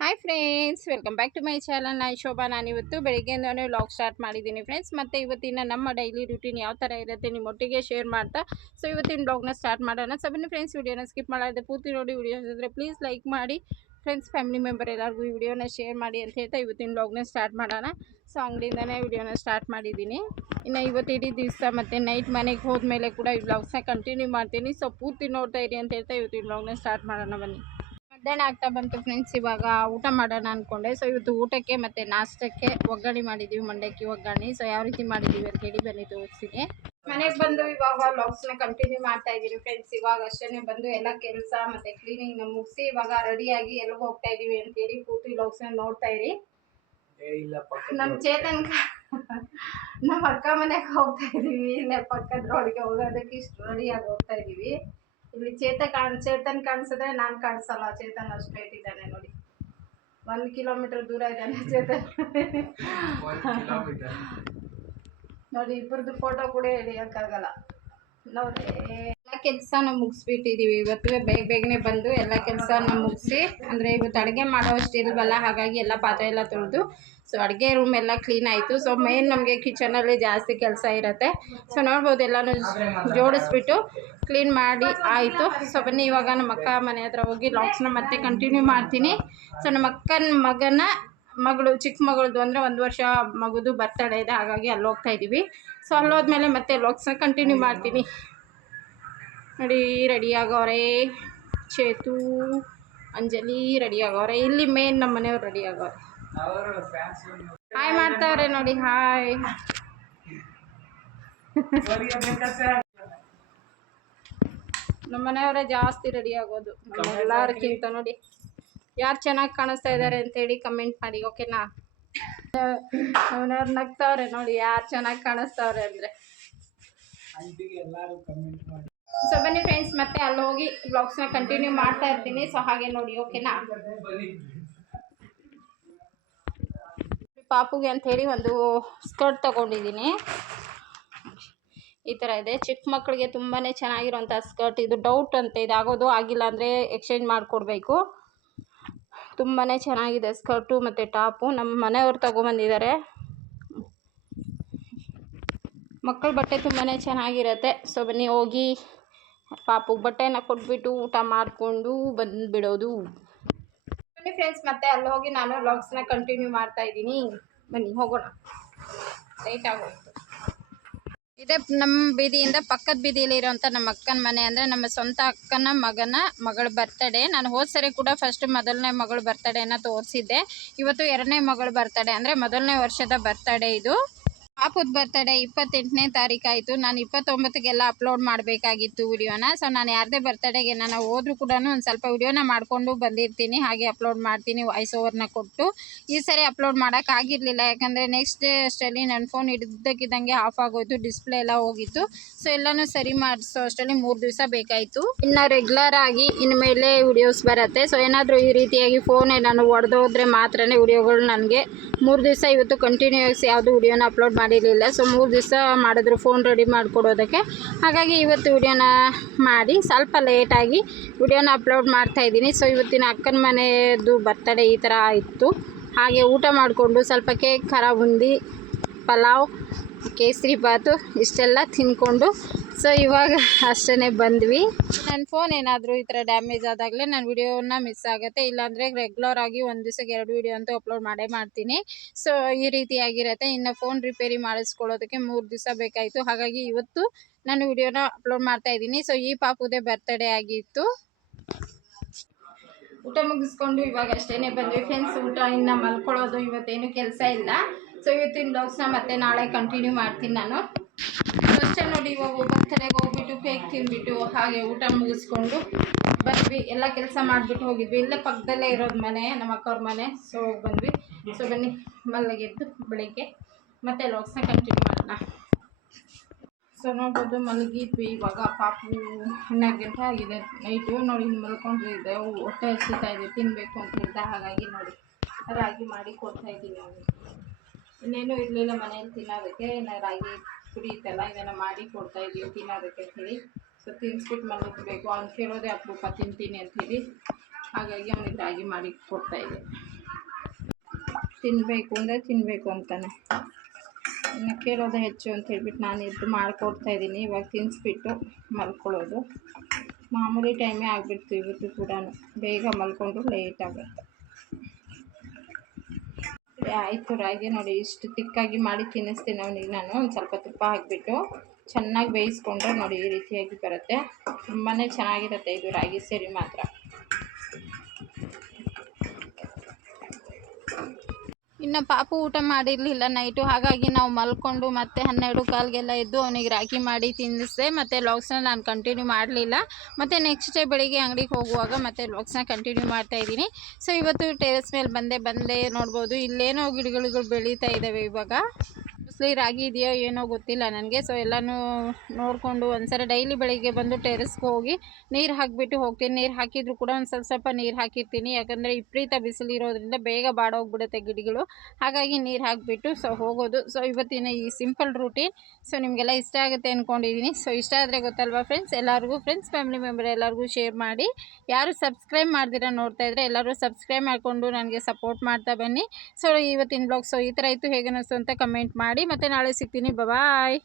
Hi friends welcome back to my channel ನಾನು ಶೋಭಾ, ನಾನಿವತ್ತು ಬೆಳಿಗ್ಗೆಯಿಂದನೇ ವ್ಲಾಗ್ ಸ್ಟಾರ್ಟ್ ಮಾಡಿದ್ದೀನಿ ಫ್ರೆಂಡ್ಸ್ ಮತ್ತು ಇವತ್ತಿನ ನಮ್ಮ ಡೈಲಿ ರುಟೀನ್ ಯಾವ ಥರ ಇರುತ್ತೆ ನಿಮ್ಮೊಟ್ಟಿಗೆ ಶೇರ್ ಮಾಡ್ತಾ ಸೊ ಇವತ್ತಿನ ಬ್ಲಾಗ್ನ ಸ್ಟಾರ್ಟ್ ಮಾಡೋಣ. ಸೊ ಫ್ರೆಂಡ್ಸ್ ವಿಡಿಯೋನ ಸ್ಕಿಪ್ ಮಾಡಾದೆ ಪೂರ್ತಿ ನೋಡಿ. ವಿಡಿಯೋಸ್ ಇದ್ದರೆ ಪ್ಲೀಸ್ ಲೈಕ್ ಮಾಡಿ. ಫ್ರೆಂಡ್ಸ್ ಫ್ಯಾಮಿಲಿ ಮೆಂಬರ್ ಎಲ್ಲರಿಗೂ ಈ ವಿಡಿಯೋನ ಶೇರ್ ಮಾಡಿ ಅಂತ ಹೇಳ್ತಾ ಇವತ್ತಿನ ಬ್ಲಾಗ್ನ ಸ್ಟಾರ್ಟ್ ಮಾಡೋಣ. ಸೊ ಅಂಗಡಿಯಿಂದನೇ ವಿಡಿಯೋನ ಸ್ಟಾರ್ಟ್ ಮಾಡಿದ್ದೀನಿ. ಇನ್ನು ಇವತ್ತು ದಿವಸ ಮತ್ತು ನೈಟ್ ಮನೆಗೆ ಹೋದ್ಮೇಲೆ ಕೂಡ ಈ ಬ್ಲಾಗ್ಸ್ನ ಕಂಟಿನ್ಯೂ ಮಾಡ್ತೀನಿ. ಸೊ ಪೂರ್ತಿ ನೋಡ್ತಾ ಇರಿ ಅಂತ ಹೇಳ್ತಾ ಇವತ್ತಿನ ಬ್ಲಾಗ್ನ ಸ್ಟಾರ್ಟ್ ಮಾಡೋಣ ಬನ್ನಿ. ಮಧ್ಯಾಹ್ನ ಆಗ್ತಾ ಬಂತು ಫ್ರೆಂಡ್ಸ್ ಇವಾಗ ಊಟ ಮಾಡೋಣ ಅಂದ್ಕೊಂಡೆ ಸೊ ಇವತ್ತು ಊಟಕ್ಕೆ ಮತ್ತು ನಾಷ್ಟಕ್ಕೆ ಒಗ್ಗರಣೆ ಮಾಡಿದ್ದೀವಿ ಮಂಡಕ್ಕಿ ಒಗ್ಗರಣೆ. ಸೊ ಯಾವ ರೀತಿ ಮಾಡಿದ್ದೀವಿ ಅಂತ ಹೇಳಿ ಬನ್ನಿ ತೋರಿಸ್ತೀನಿ. ಮನೆಗೆ ಬಂದು ಇವಾಗ ವ್ಲಾಗ್ಸ್ನ ಕಂಟಿನ್ಯೂ ಮಾಡ್ತಾ ಇದ್ದೀವಿ ಫ್ರೆಂಡ್ಸ್ ಇವಾಗ ಅಷ್ಟೇ ಬಂದು ಎಲ್ಲ ಕೆಲಸ ಮತ್ತು ನ ಮುಗಿಸಿ ಇವಾಗ ರೆಡಿಯಾಗಿ ಎಲ್ಲಿಗೆ ಹೋಗ್ತಾ ಇದ್ದೀವಿ ಅಂತೇಳಿ ಪೂರ್ತಿ ವ್ಲಾಗ್ಸ್ನ ನೋಡ್ತಾ ಇರಿ. ನಮ್ಮ ಚೇತನ್ ನಮ್ಮ ಅಕ್ಕ ಮನೆಗೆ ಹೋಗ್ತಾ ಇದೀವಿ ಇಲ್ಲೇ ಪಕ್ಕದ ರೋಡ್ಗೆ ಹೋಗೋದಕ್ಕೆ ಇಷ್ಟು ರೆಡಿಯಾಗಿ ಹೋಗ್ತಾ ಇದೀವಿ. ಇಲ್ಲಿ ಚೇತ ಕಾಣ್ ಚೇತನ್ ಕಾಣಿಸಿದ್ರೆ ನಾನು ಕಾಣಿಸಲ್ಲ ಚೇತನ್ ಅಷ್ಟು ಇಟ್ಟಿದ್ದಾನೆ ನೋಡಿ. ಒಂದು ಕಿಲೋಮೀಟರ್ ದೂರ ಇದ್ದಾನೆ ಚೇತನ್. ನೋಡಿ ಇಬ್ಬರದ್ದು ಫೋಟೋ ಕೂಡ ಹಿಡಿಯೋಕ್ಕಾಗಲ್ಲ. ನೋಡಿ. ಎಲ್ಲ ಕೆಲಸನ ಮುಗಿಸ್ಬಿಟ್ಟಿದ್ದೀವಿ ಇವತ್ತು ಬೇಗ ಬೇಗನೆ ಬಂದು ಎಲ್ಲ ಕೆಲಸನ ಮುಗಿಸಿ, ಅಂದರೆ ಇವತ್ತು ಅಡುಗೆ ಮಾಡೋಷ್ಟು ಇಲ್ವಲ್ಲ, ಹಾಗಾಗಿ ಎಲ್ಲ ಪಾತ್ರೆ ಎಲ್ಲ ತೊಳೆದು, ಸೊ ಅಡುಗೆ ರೂಮ್ ಎಲ್ಲ ಕ್ಲೀನ್ ಆಯಿತು. ಸೊ ಮೇನ್ ನಮಗೆ ಕಿಚನಲ್ಲಿ ಜಾಸ್ತಿ ಕೆಲಸ ಇರುತ್ತೆ. ಸೊ ನೋಡ್ಬೋದು, ಎಲ್ಲನೂ ಜೋಡಿಸ್ಬಿಟ್ಟು ಕ್ಲೀನ್ ಮಾಡಿ ಆಯಿತು. ಸೊ ಬನ್ನಿ, ಇವಾಗ ನಮ್ಮ ಅಕ್ಕ ಮನೆ ಹತ್ರ ಹೋಗಿ ಲಾಕ್ಸ್ನ ಮತ್ತೆ ಕಂಟಿನ್ಯೂ ಮಾಡ್ತೀನಿ. ಸೊ ನಮ್ಮ ಅಕ್ಕನ ಮಗನ ಮಗಳು ಚಿಕ್ಕ ಮಗಳದು ಅಂದರೆ ಒಂದು ವರ್ಷ ಮಗುದು ಬರ್ತಡೇ ಇದೆ ಹಾಗಾಗಿ ಅಲ್ಲಿ ಹೋಗ್ತಾ ಇದ್ದೀವಿ ಸೊ ಅಲ್ಲಿ ಹೋದ್ಮೇಲೆ ಮತ್ತೆ ಲೋಕ್ಸ್ ಕಂಟಿನ್ಯೂ ಮಾಡ್ತೀನಿ. ನೋಡಿ ರೆಡಿ ಆಗೋರೆ. ಚೇತು ಅಂಜಲಿ ರೆಡಿ ಆಗೋರೆ. ಇಲ್ಲಿ ಮೇನ್ ನಮ್ಮ ಮನೆಯವ್ರು ರೆಡಿ ಆಗೋರೆ. ಹಾಯ್ ಮಾಡ್ತಾವ್ರೆ ನೋಡಿ ಹಾಯ್ ನಮ್ಮ ಮನೆಯವರೇ ಜಾಸ್ತಿ ರೆಡಿ ಆಗೋದು. ಎಲ್ಲರಿಗಿಂತ ನೋಡಿ. ಯಾರು ಚೆನ್ನಾಗಿ ಕಾಣಿಸ್ತಾ ಇದ್ದಾರೆ ಅಂತೇಳಿ ಕಮೆಂಟ್ ಮಾಡಿ ಓಕೆನಾ ಅವನವ್ರು ನಗ್ತಾವ್ರೆ ನೋಡಿ, ಯಾರು ಚೆನ್ನಾಗಿ ಕಾಣಿಸ್ತಾವ್ರೆ ಅಂದರೆ. ಸೊ ಬನ್ನಿ ಫ್ರೆಂಡ್ಸ್ ಮತ್ತೆ ಅಲ್ಲಿ ಹೋಗಿ ಬ್ಲಾಗ್ಸ್ನ ಕಂಟಿನ್ಯೂ ಮಾಡ್ತಾ ಇರ್ತೀನಿ. ಸೊ ಹಾಗೆ ನೋಡಿ ಓಕೆನಾ ಪಾಪುಗೆ ಅಂತ ಹೇಳಿ ಒಂದು ಸ್ಕರ್ಟ್ ತಗೊಂಡಿದ್ದೀನಿ. ಈ ಥರ ಇದೆ. ಚಿಕ್ಕ ಮಕ್ಕಳಿಗೆ ತುಂಬಾ ಚೆನ್ನಾಗಿರೋಂಥ ಸ್ಕರ್ಟ್ ಇದು ಡೌಟ್ ಅಂತ ಇದಾಗೋದು, ಆಗಿಲ್ಲ ಅಂದರೆ ಎಕ್ಸ್ಚೇಂಜ್ ಮಾಡಿಕೊಡ್ಬೇಕು. ತುಂಬಾ ಚೆನ್ನಾಗಿದೆ ಸ್ಕರ್ಟು ಮತ್ತು ಟಾಪು. ನಮ್ಮ ಮನೆಯವ್ರು ತೊಗೊಬಂದಿದ್ದಾರೆ. ಮಕ್ಕಳ ಬಟ್ಟೆ ತುಂಬಾ ಚೆನ್ನಾಗಿರುತ್ತೆ. ಸೊ ಬನ್ನಿ, ಹೋಗಿ ಪಾಪುಗೆ ಬಟ್ಟೆನ ಕೊಟ್ಬಿಟ್ಟು ಊಟ ಮಾಡಿಕೊಂಡು ಬಂದುಬಿಡೋದು. ಬನ್ನಿ ಫ್ರೆಂಡ್ಸ್ ಮತ್ತೆ ಅಲ್ಲಿ ಹೋಗಿ ನಾನು ವ್ಲಾಗ್ಸ್ನ ಕಂಟಿನ್ಯೂ ಮಾಡ್ತಾ ಇದ್ದೀನಿ. ಬನ್ನಿ, ಹೋಗೋಣ. ಲೇಟ್ ಆಗೋಯ್ತು. ಇದೇ ನಮ್ಮ ಬೀದಿಯಿಂದ ಪಕ್ಕದ ಬೀದಿಯಲ್ಲಿ ಇರುವಂತ ನಮ್ಮ ಅಕ್ಕನ ಮನೆ ಅಂದ್ರೆ ನಮ್ಮ ಸ್ವಂತ ಅಕ್ಕನ ಮಗನ ಮಗಳ ಬರ್ತಡೇ ನಾನು ಹೋದ ಸರಿ ಕೂಡ ಫಸ್ಟ್ ಮೊದಲನೇ ಮಗಳ ಬರ್ತಡೇನ ತೋರಿಸಿದ್ದೆ. ಇವತ್ತು ಎರಡನೇ ಮಗಳ ಬರ್ತಡೇ ಅಂದ್ರೆ ಮೊದಲನೇ ವರ್ಷದ ಬರ್ತಡೇ ಇದು. ಪಾಪುದ ಬರ್ತಡೇ ಇಪ್ಪತ್ತೆಂಟನೇ ತಾರೀಕು ಆಯಿತು. ನಾನು ಇಪ್ಪತ್ತೊಂಬತ್ತಿಗೆಲ್ಲ ಅಪ್ಲೋಡ್ ಮಾಡಬೇಕಾಗಿತ್ತು ವಿಡಿಯೋನ. ಸೊ ನಾನು ಯಾರದೇ ಬರ್ತಡೇಗೆ ನಾನು ಹೋದ್ರೂ ಕೂಡ ಒಂದು ಸ್ವಲ್ಪ ವಿಡಿಯೋನ ಮಾಡಿಕೊಂಡು ಬಂದಿರ್ತೀನಿ. ಹಾಗೆ ಅಪ್ಲೋಡ್ ಮಾಡ್ತೀನಿ ವಾಯ್ಸ್ ಓವರ್ನ ಕೊಟ್ಟು. ಈ ಸರಿ ಅಪ್ಲೋಡ್ ಮಾಡೋಕ್ಕಾಗಿರಲಿಲ್ಲ ಯಾಕಂದರೆ ನೆಕ್ಸ್ಟ್ ಡೇ ಅಷ್ಟರಲ್ಲಿ ನನ್ನ ಫೋನ್ ಹಿಡಿದಕ್ಕಿದ್ದಂಗೆ ಆಫ್ ಆಗೋಯ್ತು ಡಿಸ್ಪ್ಲೇ ಎಲ್ಲ ಹೋಗಿತ್ತು. ಸೊ ಎಲ್ಲನೂ ಸರಿ ಮಾಡಿಸೋ ಅಷ್ಟರಲ್ಲಿ ಮೂರು ದಿವಸ ಬೇಕಾಯಿತು. ಇನ್ನು ರೆಗ್ಯುಲರ್ ಆಗಿ ಇನ್ಮೇಲೆ ವಿಡಿಯೋಸ್ ಬರುತ್ತೆ. ಸೊ ಏನಾದರೂ ಈ ರೀತಿಯಾಗಿ ಫೋನ್ ನಾನು ಒಡೆದೋದ್ರೆ ಮಾತ್ರನೇ ವಿಡಿಯೋಗಳು ನನಗೆ. ಮೂರು ದಿವಸ ಇವತ್ತು ಕಂಟಿನ್ಯೂಸ್ ಯಾವುದು ವಿಡಿಯೋನ ಅಪ್ಲೋಡ್ ಮಾಡಿರಲಿಲ್ಲ. ಸೊ ಮೂರು ದಿವಸ ಮಾಡಿದ್ರು ಫೋನ್ ರೆಡಿ ಮಾಡಿಕೊಡೋದಕ್ಕೆ. ಹಾಗಾಗಿ ಇವತ್ತು ವಿಡಿಯೋನ ಮಾಡಿ ಸ್ವಲ್ಪ ಲೇಟಾಗಿ ವಿಡಿಯೋನ ಅಪ್ಲೋಡ್ ಮಾಡ್ತಾಯಿದ್ದೀನಿ ಸೊ ಇವತ್ತಿನ ಅಕ್ಕನ ಮನೆಯದು ಬರ್ತಡೇ ಈ ಥರ ಇತ್ತು. ಹಾಗೆ ಊಟ ಮಾಡಿಕೊಂಡು ಸ್ವಲ್ಪ ಕೇಕ್ ಖರಾಬ್ ಬುಂದಿ ಪಲಾವ್, ಕೇಸರಿ ಬಾತು ಇಷ್ಟೆಲ್ಲ ತಿಂದ್ಕೊಂಡು ಸೊ ಇವಾಗ ಅಷ್ಟೇ ಬಂದ್ವಿ. ನನ್ನ ಫೋನ್ ಏನಾದರೂ ಈ ಥರ ಡ್ಯಾಮೇಜ್ ಆದಾಗಲೇ ನನ್ನ ವಿಡಿಯೋನ ಮಿಸ್ ಆಗುತ್ತೆ. ಇಲ್ಲಾಂದರೆ ರೆಗ್ಯುಲರ್ ಆಗಿ ಒಂದು ದಿವಸಕ್ಕೆ ಎರಡು ವಿಡಿಯೋ ಅಂತೂ ಅಪ್ಲೋಡ್ ಮಾಡೇ ಮಾಡ್ತೀನಿ. ಸೊ ಈ ರೀತಿಯಾಗಿರುತ್ತೆ ಇನ್ನು ಫೋನ್ ರಿಪೇರಿ ಮಾಡಿಸ್ಕೊಳ್ಳೋದಕ್ಕೆ ಮೂರು ದಿವಸ ಬೇಕಾಯಿತು. ಹಾಗಾಗಿ ಇವತ್ತು ನಾನು ವಿಡಿಯೋನ ಅಪ್ಲೋಡ್ ಮಾಡ್ತಾ ಇದ್ದೀನಿ. ಸೊ ಈ ಪಾಪುದೇ ಬರ್ತ್ಡೇ ಆಗಿತ್ತು. ಊಟ ಮುಗಿಸ್ಕೊಂಡು ಇವಾಗ ಅಷ್ಟೇ ಬಂದ್ವಿ. ಫ್ರೆಂಡ್ಸ್ ಊಟ ಇನ್ನು ಮಲ್ಕೊಳ್ಳೋದು ಇವತ್ತೇನು ಕೆಲಸ ಇಲ್ಲ. ಸೊ ಇವತ್ತಿನ ಬ್ಲಾಗ್ಸ್ನ ಮತ್ತೆ ನಾಳೆ ಕಂಟಿನ್ಯೂ ಮಾಡ್ತೀನಿ ನಾನು. ನೋಡಿ, ಇವಾಗ ಬರ್ತಡೆಗೆ ಹೋಗ್ಬಿಟ್ಟು ಕೇಕ್ ತಿಂದ್ಬಿಟ್ಟು ಹಾಗೆ ಊಟ ಮುಗಿಸ್ಕೊಂಡು ಬಂದ್ವಿ. ಎಲ್ಲ ಕೆಲಸ ಮಾಡಿಬಿಟ್ಟು ಹೋಗಿದ್ವಿ. ಇಲ್ಲೇ ಪಕ್ಕದಲ್ಲೇ ಇರೋದು ಮನೆ, ನಮ್ಮ ಅಕ್ಕವ್ರ ಮನೆ. ಸೊ ಬಂದ್ವಿ. ಸೊ ಬನ್ನಿ ಮಲಗಿದ್ದು ಬೆಳಿಗ್ಗೆ. ಮತ್ತೆ ಬ್ಲಾಗ್ಸ್ನ ಕಂಟಿನ್ಯೂ ಮಾಡೋಣ. ಸೊ ನೋಡ್ಬೋದು, ಮಲಗಿದ್ವಿ. ಇವಾಗ ಪಾಪು ಹನ್ನೆರಡು ಗಂಟೆ ಆಗಿದೆ. ನೈಟು ನೋಡಿ ಮಲ್ಕೊಂಡಿದ್ದೆ ಹೊಟ್ಟೆ ಹಸಿತಾ ಇದೆ. ತಿನ್ನಬೇಕು ಅಂತ ಹೇಳ್ದೆ ಹಾಗಾಗಿ ನೋಡಿ, ರಾಗಿ ಮಾಡಿ ಕೊಡ್ತಾ ಇದ್ದೀನಿ. ಇನ್ನೇನು ಇರಲಿಲ್ಲ ಮನೇಲಿ ತಿನ್ನೋದಕ್ಕೆ. ರಾಗಿ ಪುಡಿ ಇತ್ತಲ್ಲ ಇದನ್ನು ಮಾಡಿ ಕೊಡ್ತಾ ಇದ್ದೀವಿ, ತಿನ್ನೋದಕ್ಕೆ ಅಂತ ಹೇಳಿ. ಸೊ ತಿನ್ನಿಸ್ಬಿಟ್ಟು ಮಲಗಬೇಕು. ಅವ್ನು ಕೇಳೋದೇ ಅಪರೂಪ ತಿಂತೀನಿ ಅಂತೀವಿ ಹಾಗಾಗಿ ಅವನಿಗೆ ರಾಗಿ ಮಾಡಿ ಕೊಡ್ತಾಯಿದ್ದೆ ತಿನ್ನಬೇಕು ಅಂದರೆ ತಿನ್ನಬೇಕು ಅಂತಾನೆ. ಇನ್ನು ಕೇಳೋದೇ ಹೆಚ್ಚು ಅಂತ ಹೇಳ್ಬಿಟ್ಟು ನಾನು ಇದ್ದು ಮಾಡಿಕೊಡ್ತಾ ಇದ್ದೀನಿ. ಇವಾಗ ತಿನ್ನಿಸ್ಬಿಟ್ಟು ಮಲ್ಕೊಳ್ಳೋದು. ಮಾಮೂಲಿ ಟೈಮೇ ಆಗಿಬಿಡ್ತು ಇವತ್ತು ಕೂಡ ಬೇಗ ಮಲ್ಕೊಂಡ್ರು ಲೇಟ್ ಆಗುತ್ತೆ. ಆಯಿತು ರಾಗಿ ನೋಡಿ, ಇಷ್ಟು ತಿಕ್ಕಾಗಿ ಮಾಡಿ ತಿನ್ನಿಸ್ತೀನಿ ಅವನಿಗೆ ನಾನು, ಒಂದು ಸ್ವಲ್ಪ ತುಪ್ಪ ಹಾಕಿಬಿಟ್ಟು ಚೆನ್ನಾಗಿ ಬೇಯಿಸ್ಕೊಂಡ್ರೆ ನೋಡಿ ಈ ರೀತಿಯಾಗಿ ಬರುತ್ತೆ. ತುಂಬಾ ಚೆನ್ನಾಗಿರುತ್ತೆ ಇದು ರಾಗಿ ಸೇರಿ ಮಾತ್ರ. ಇನ್ನು ಪಾಪು ಊಟ ಮಾಡಿರಲಿಲ್ಲ ನೈಟು. ಹಾಗಾಗಿ ನಾವು ಮಲ್ಕೊಂಡು ಮತ್ತೆ ಹನ್ನೆರಡು ಕಾಲ್ಗೆಲ್ಲ ಎದ್ದು ಅವನಿಗೆ ರಾಗಿ ಮಾಡಿ ತಿನ್ನಿಸಿದೆ. ಮತ್ತು ಲಾಕ್ಸ್ನ ನಾನು ಕಂಟಿನ್ಯೂ ಮಾಡಲಿಲ್ಲ. ಮತ್ತು ನೆಕ್ಸ್ಟ್ ಡೇ ಬೆಳಿಗ್ಗೆ ಅಂಗಡಿಗೆ ಹೋಗುವಾಗ ಮತ್ತೆ ಲಾಕ್ಸ್ನ ಕಂಟಿನ್ಯೂ ಮಾಡ್ತಾ ಇದ್ದೀನಿ. ಸೊ ಇವತ್ತು ಟೆರೆಸ್ ಮೇಲೆ ಬಂದೆ ಬಂದೆ ನೋಡ್ಬೋದು. ಇಲ್ಲೇನೋ ಗಿಡಗಳು ಬೆಳೀತಾ ಇದ್ದಾವೆ ಇವಾಗ. ಮೋಸ್ಟ್ಲಿ ರಾಗಿ ಇದೆಯೋ ಏನೋ ಗೊತ್ತಿಲ್ಲ ನನಗೆ. ಸೊ ಎಲ್ಲನೂ ನೋಡಿಕೊಂಡು ಒಂದ್ಸಲ ಡೈಲಿ ಬೆಳಿಗ್ಗೆ ಬಂದು ಟೆರೆಸ್ಗೆ ಹೋಗಿ ನೀರು ಹಾಕಿಬಿಟ್ಟು ಹೋಗ್ತೀನಿ. ನೀರು ಹಾಕಿದ್ರು ಕೂಡ ಒಂದು ಸ್ವಲ್ಪ ಸ್ವಲ್ಪ ನೀರು ಹಾಕಿರ್ತೀನಿ. ಯಾಕಂದರೆ ವಿಪರೀತ ಬಿಸಿಲಿರೋದ್ರಿಂದ ಬೇಗ ಬಾಡೋಗ್ಬಿಡುತ್ತೆ ಗಿಡಗಳು. ಹಾಗಾಗಿ ನೀರು ಹಾಕಿಬಿಟ್ಟು ಸೊ ಹೋಗೋದು. ಸೊ ಇವತ್ತಿನ ಈ ಸಿಂಪಲ್ ರೂಟೀನ್ ಸೊ ನಿಮಗೆಲ್ಲ ಇಷ್ಟ ಆಗುತ್ತೆ ಅಂದ್ಕೊಂಡಿದ್ದೀನಿ ಸೊ ಇಷ್ಟ ಆದರೆ ಗೊತ್ತಲ್ವಾ ಫ್ರೆಂಡ್ಸ್ ಎಲ್ಲರಿಗೂ ಫ್ರೆಂಡ್ಸ್ ಫ್ಯಾಮಿಲಿ ಮೆಂಬರ್ ಎಲ್ಲರಿಗೂ ಶೇರ್ ಮಾಡಿ. ಯಾರು ಸಬ್ಸ್ಕ್ರೈಬ್ ಮಾಡ್ದಿರ ನೋಡ್ತಾ ಇದ್ದರೆ ಎಲ್ಲರೂ ಸಬ್ಸ್ಕ್ರೈಬ್ ಮಾಡಿಕೊಂಡು ನನಗೆ ಸಪೋರ್ಟ್ ಮಾಡ್ತಾ ಬನ್ನಿ. ಸೊ ಇವತ್ತಿನ ಬ್ಲಾಗ್ ಸೊ ಈ ಥರ ಇತ್ತು. ಹೇಗೆ ಅನ್ನಿಸ್ತು ಅಂತ ಕಮೆಂಟ್ ಮಾಡಿ. ಮತ್ತು ನಾಳೆ ಸಿಗ್ತೀನಿ. ಬಾಯ್